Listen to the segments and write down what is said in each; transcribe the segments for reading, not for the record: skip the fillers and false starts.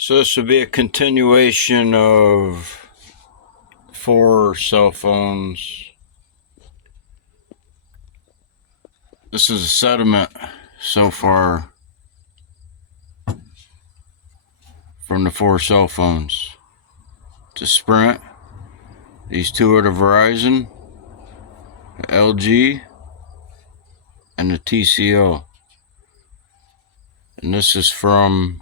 So this would be a continuation of 4 cell phones. This is a sediment so far from the 4 cell phones. It's a Sprint. These 2 are the Verizon, the LG, and the TCL. And this is from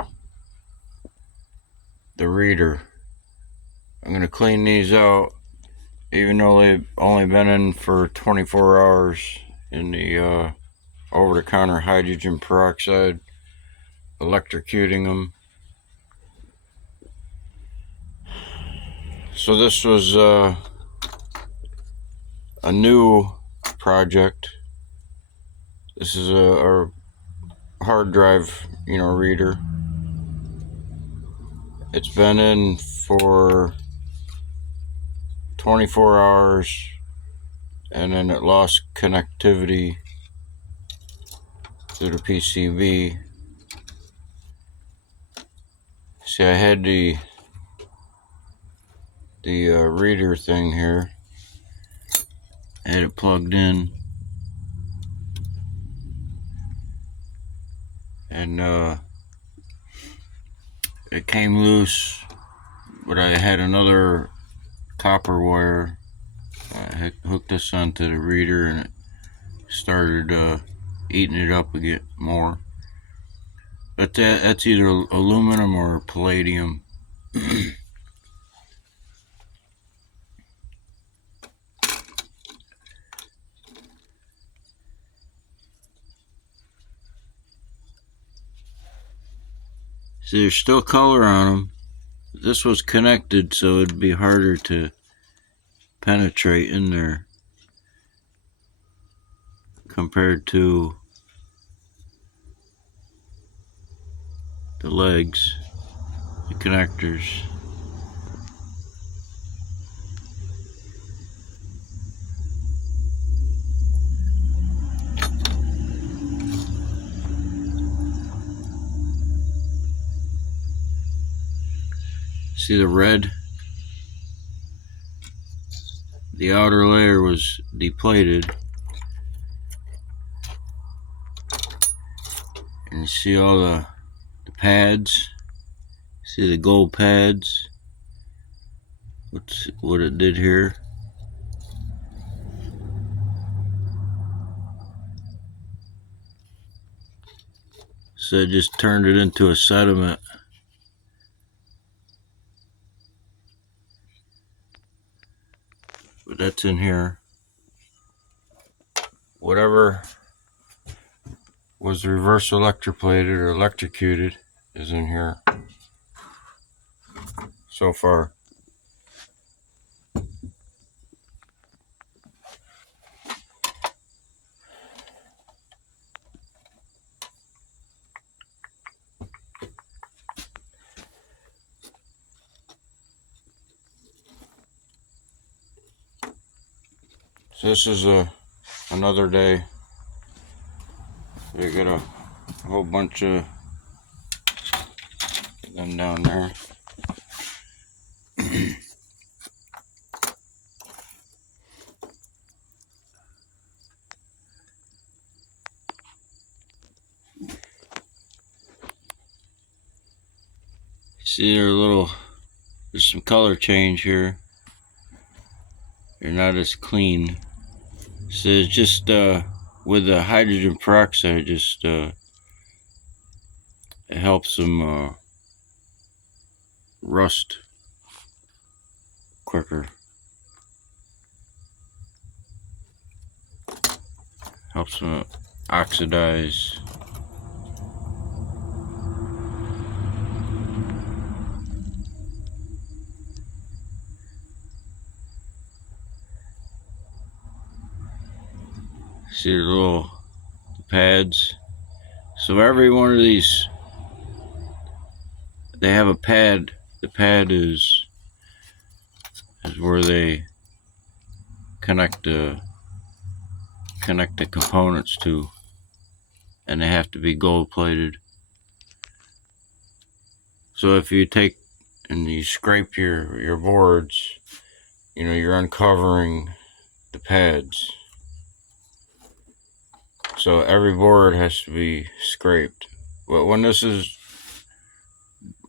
the reader. I'm going to clean these out, even though they've only been in for 24 hours in the over-the-counter hydrogen peroxide, electrocuting them. So this was a new project. This is a hard drive, reader. It's been in for 24 hours, and then it lost connectivity to the PCB. See, I had the reader thing here. I had it plugged in, and it came loose, but I had another copper wire. I hooked this onto the reader, and it started eating it up again more. But that's either aluminum or palladium. See, there's still color on them. This was connected, so it'd be harder to penetrate in there compared to the legs, the connectors. See the red? The outer layer was depleted. And you see all the pads? See the gold pads? What it did here? So it just turned it into a sediment. But that's in here. Whatever was reverse electroplated or electrocuted is in here so far. So this is another day. We got a whole bunch of them down there. See, there's some color change here. They're not as clean. So it's just with the hydrogen peroxide, it helps them rust quicker. Helps them oxidize. See the little pads? So every one of these, they have a pad. The pad is where they connect the components to, and they have to be gold plated. So if you take and you scrape your boards, you're uncovering the pads. So every board has to be scraped. But when this is,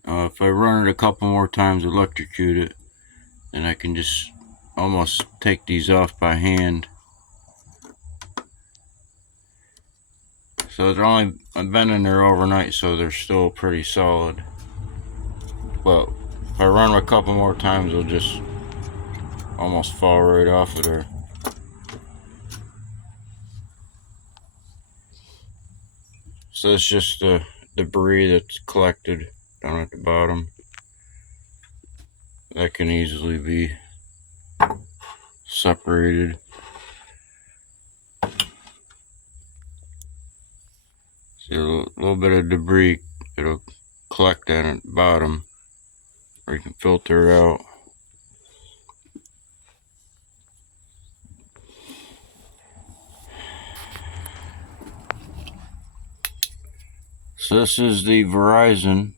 if I run it a couple more times, electrocute it, then I can just almost take these off by hand. So I've been in there overnight, so they're still pretty solid. But if I run them a couple more times, they'll just almost fall right off of there. So it's just the debris that's collected down at the bottom. That can easily be separated. See a little bit of debris, it'll collect down at the bottom, or you can filter it out. So this is the Verizon.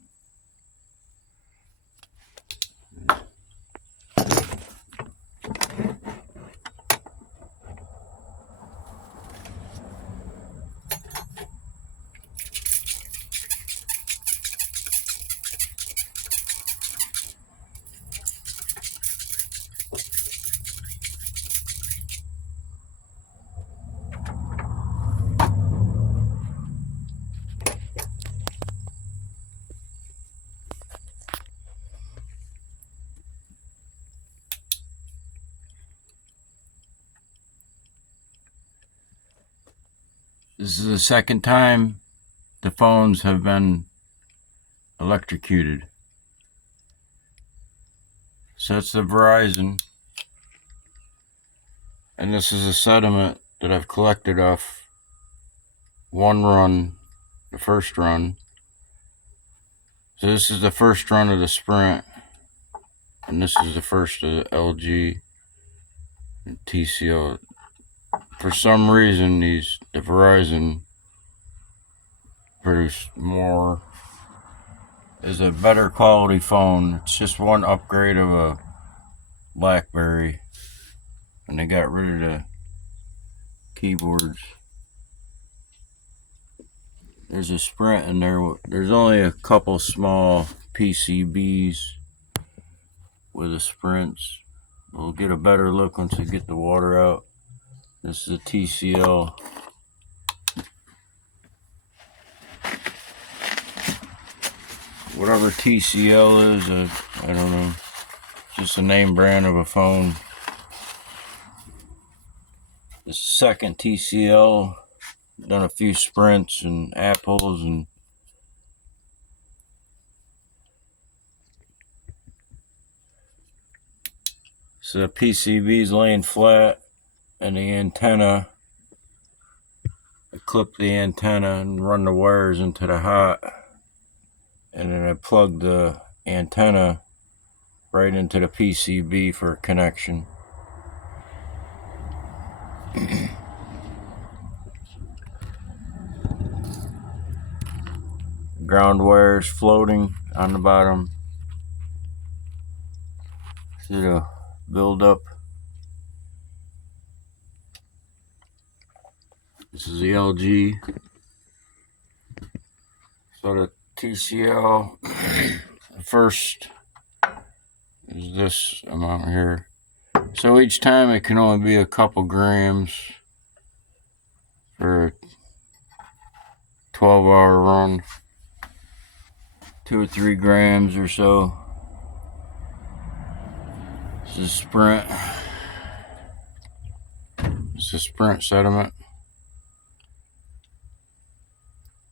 This is the second time the phones have been electrocuted. So it's the Verizon. And this is a sediment that I've collected off one run, the first run. So this is the first run of the Sprint. And this is the first of the LG and TCL. For some reason, the Verizon produce more, is a better quality phone. It's just one upgrade of a BlackBerry, and they got rid of the keyboards. There's a Sprint in there. There's only a couple small PCBs with the Sprints. We'll get a better look once we get the water out. This is a TCL. Whatever TCL is, I don't know. Just a name brand of a phone. The second TCL, done a few Sprints and Apples, and so the PCB's laying flat, and the antenna, I clip the antenna and run the wires into the hot, and then I plug the antenna right into the PCB for connection. Ground wires floating on the bottom. See the build up. This is the LG. So the TCL, the first is this amount here. So each time it can only be a couple grams for a 12-hour run. 2 or 3 grams or so. This is Sprint. This is Sprint sediment.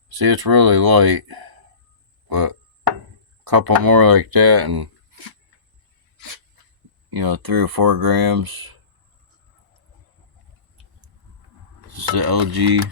See, it's really light, but a couple more like that, and 3 or 4 grams. This is the LG.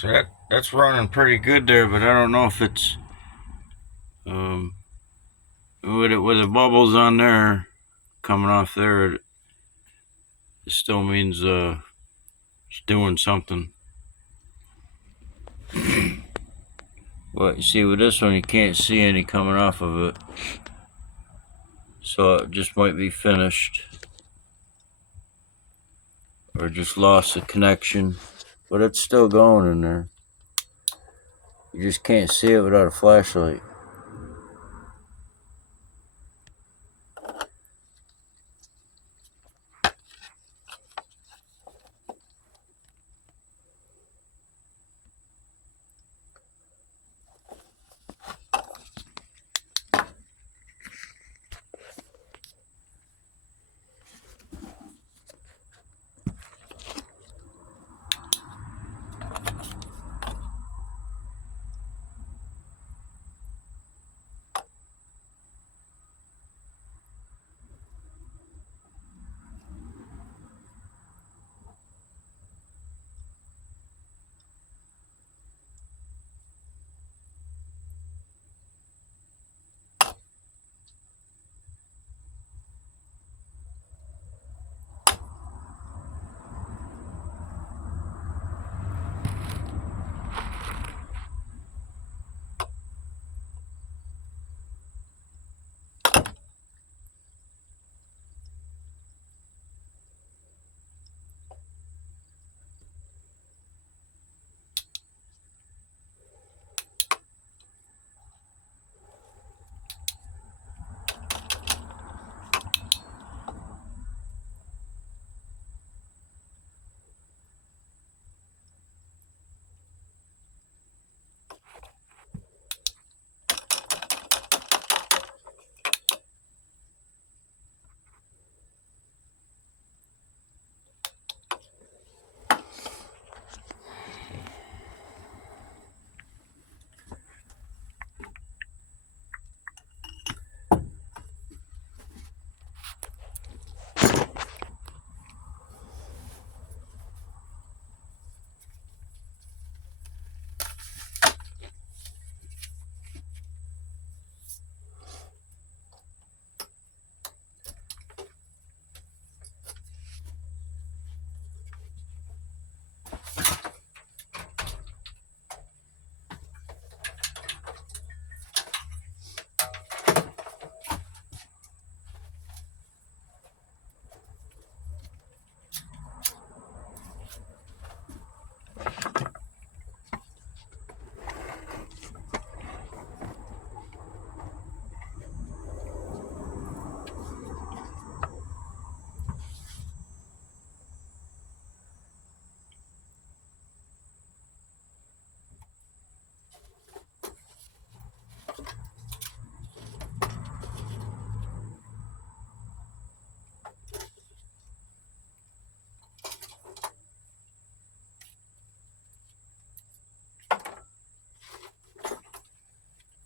So that's running pretty good there, but I don't know if it's with the bubbles on there coming off there, it still means it's doing something. But you see, with this one, you can't see any coming off of it, so it just might be finished or just lost the connection, but it's still going in there. You just can't see it without a flashlight.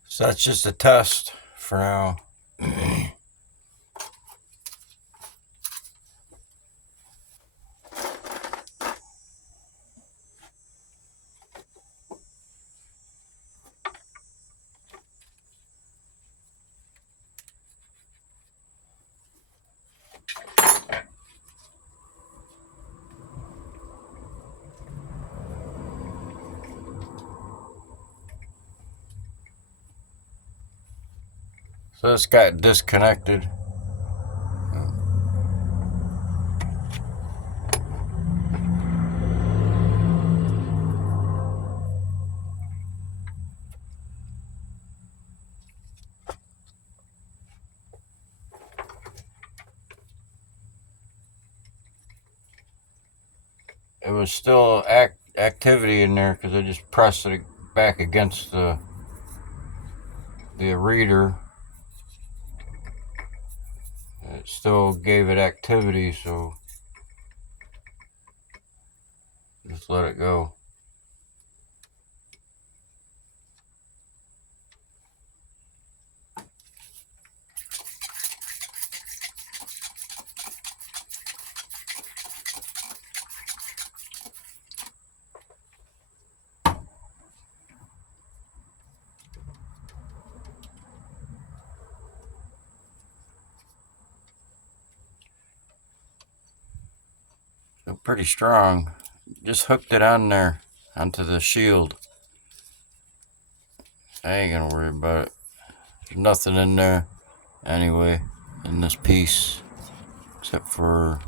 So that's just a test for now. So this got disconnected. It was still activity in there because I just pressed it back against the reader. It still gave it activity, so just let it go. pretty strong. Just hooked it on there onto the shield. I ain't gonna worry about it. There's nothing in there anyway in this piece except for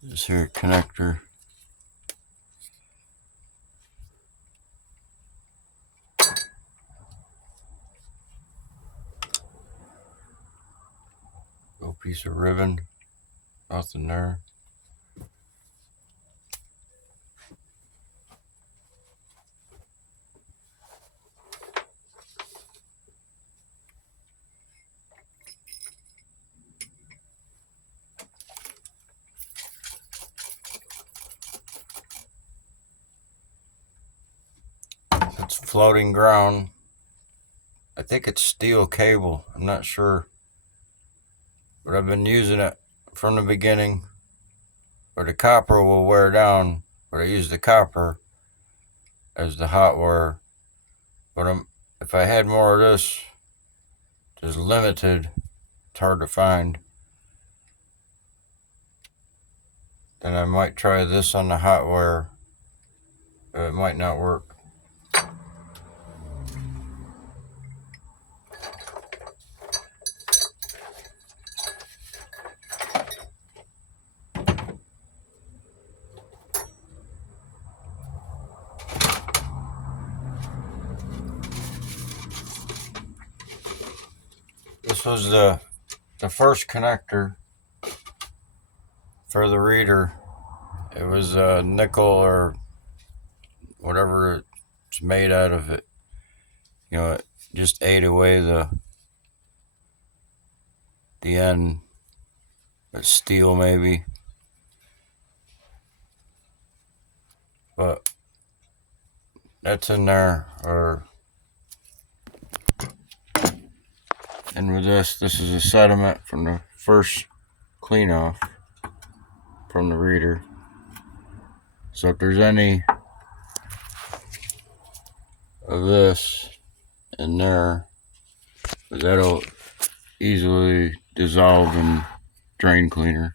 this here connector. Little piece of ribbon, nothing there. It's floating ground. I think it's steel cable. I'm not sure. But I've been using it from the beginning. Or the copper will wear down. But I use the copper as the hot wire. But if I had more of this, just limited, it's hard to find. Then I might try this on the hot wire. It might not work. This was the first connector for the reader. It was nickel or whatever it's made out of it. You know, it just ate away the end. It's steel maybe. But that's in there. And with this is a sediment from the first clean off from the reader. So if there's any of this in there, that'll easily dissolve in drain cleaner.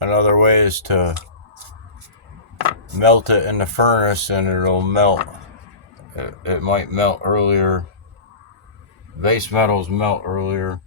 Another way is to melt it in the furnace and it'll melt. It might melt earlier. Base metals melt earlier.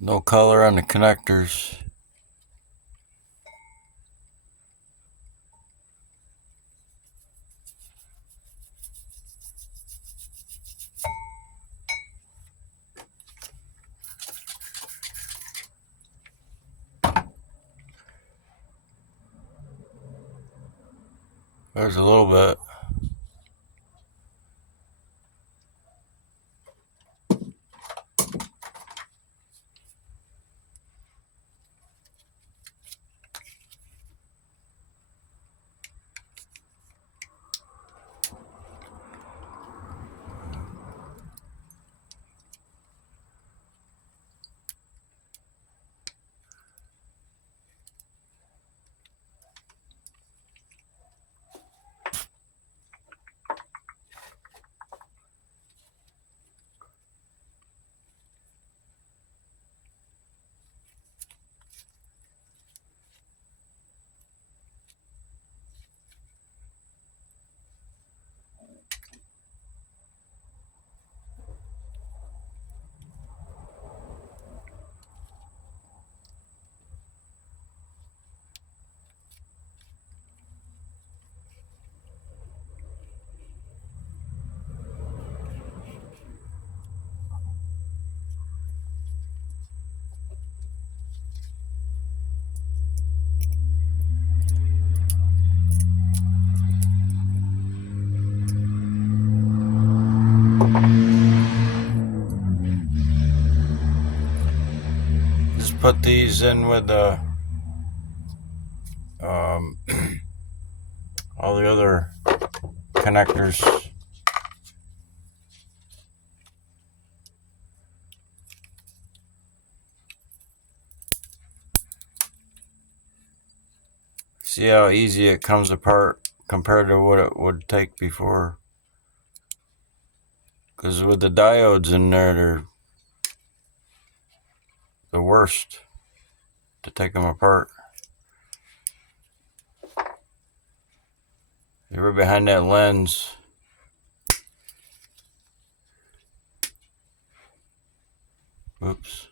No color on the connectors. There's a little bit. put these in with all the other connectors. See how easy it comes apart compared to what it would take before. Because with the diodes in there, they're the worst to take them apart. They were behind that lens. Oops.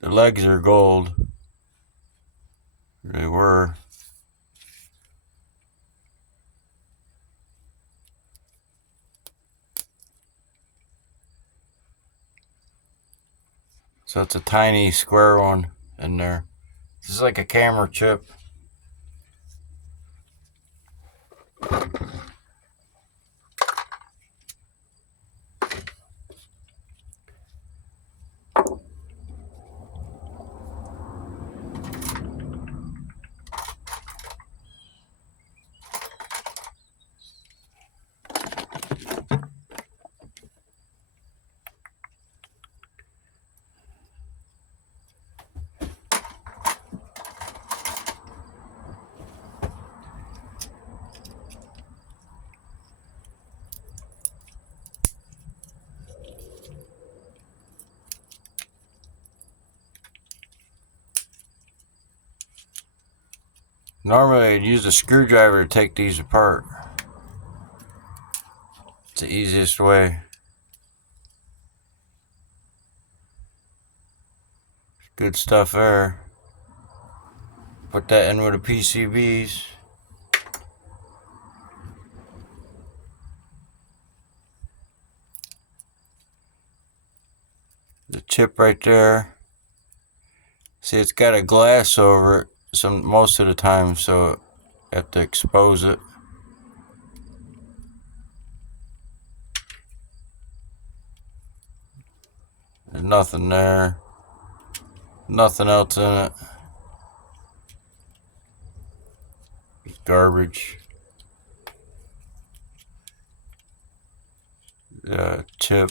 The legs are gold. They were. So it's a tiny square one in there. This is like a camera chip. Normally I'd use a screwdriver to take these apart. It's the easiest way. Good stuff there. Put that in with the PCBs. The chip right there. See, it's got a glass over it most of the time, so I have to expose it. There's nothing there. Nothing else in it. It's garbage. Chip.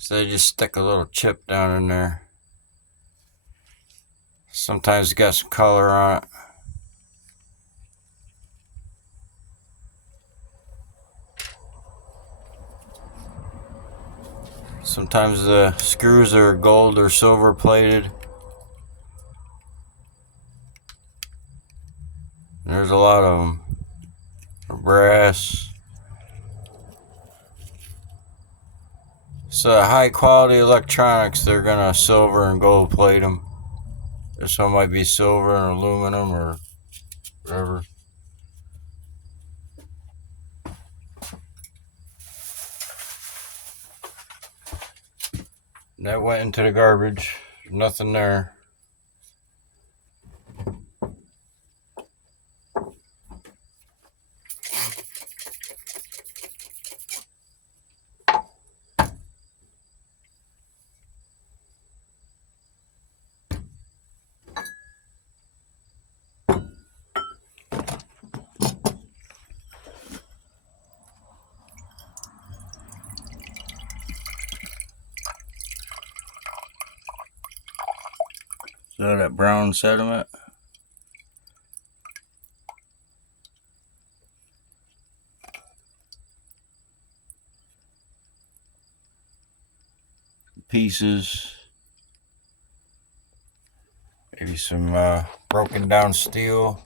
So they just stick a little chip down in there. Sometimes it's got some color on it. Sometimes the screws are gold or silver plated. There's a lot of them. Brass. So high quality electronics, they're gonna silver and gold plate them. This one might be silver and aluminum or whatever. That went into the garbage. Nothing there. So that brown sediment. pieces. Maybe some broken down steel.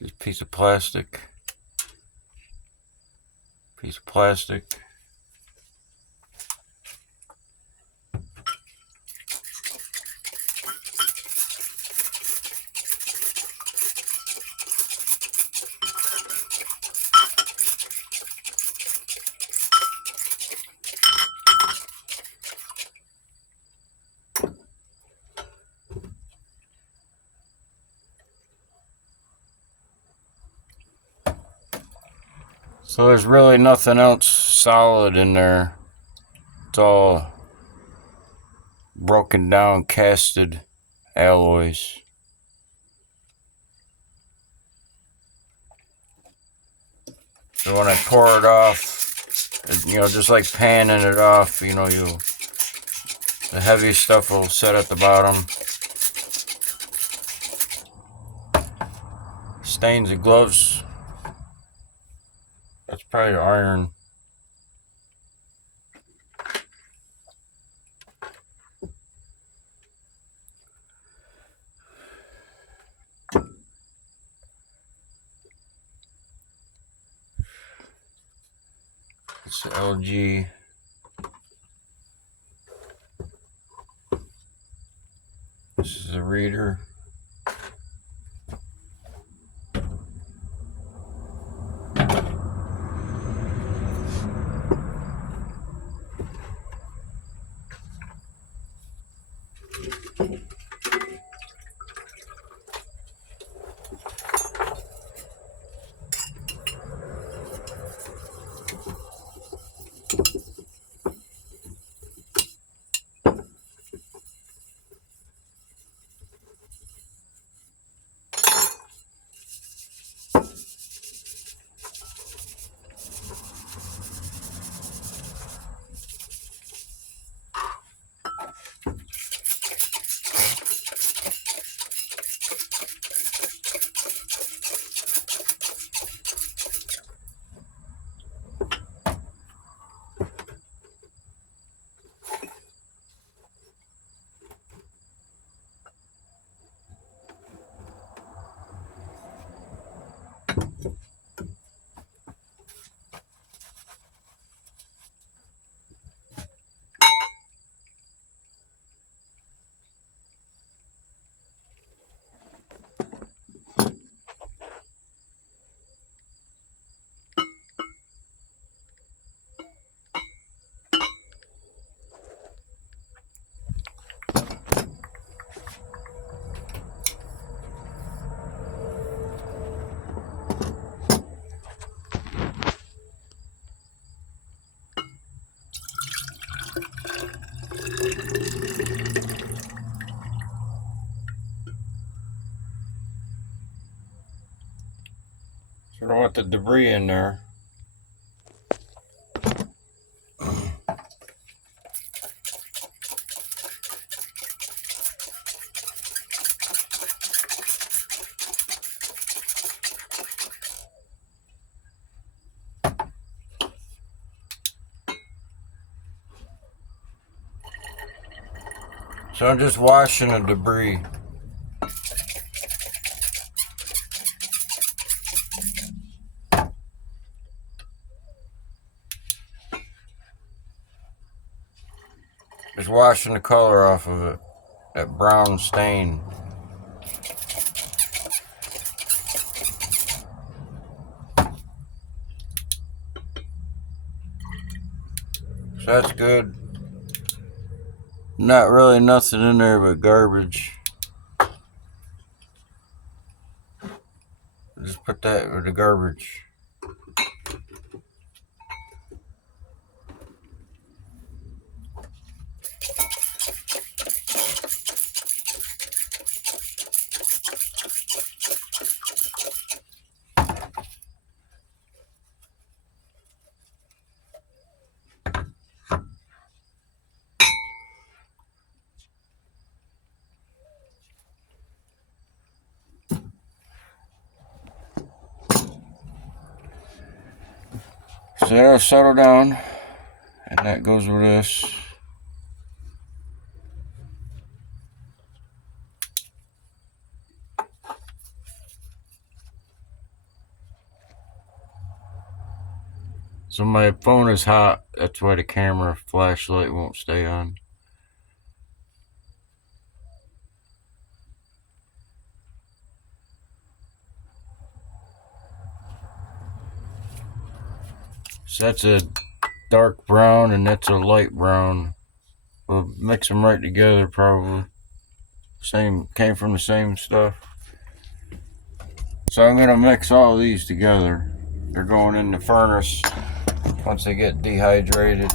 This piece of plastic. Piece of plastic. So there's really nothing else solid in there. It's all broken down, casted alloys. So when I pour it off, just like panning it off, the heavy stuff will set at the bottom. Stains the gloves. That's probably iron. It's the LG. This is the reader. So I don't want the debris in there. So I'm just washing the debris. Just washing the color off of it. That brown stain. So that's good. Not really nothing in there but garbage. Just put that with the garbage. So that'll settle down, and that goes with this. So my phone is hot, that's why the camera flashlight won't stay on. So that's a dark brown and that's a light brown. We'll mix them right together probably. Came from the same stuff. So I'm gonna mix all these together. They're going in the furnace once they get dehydrated.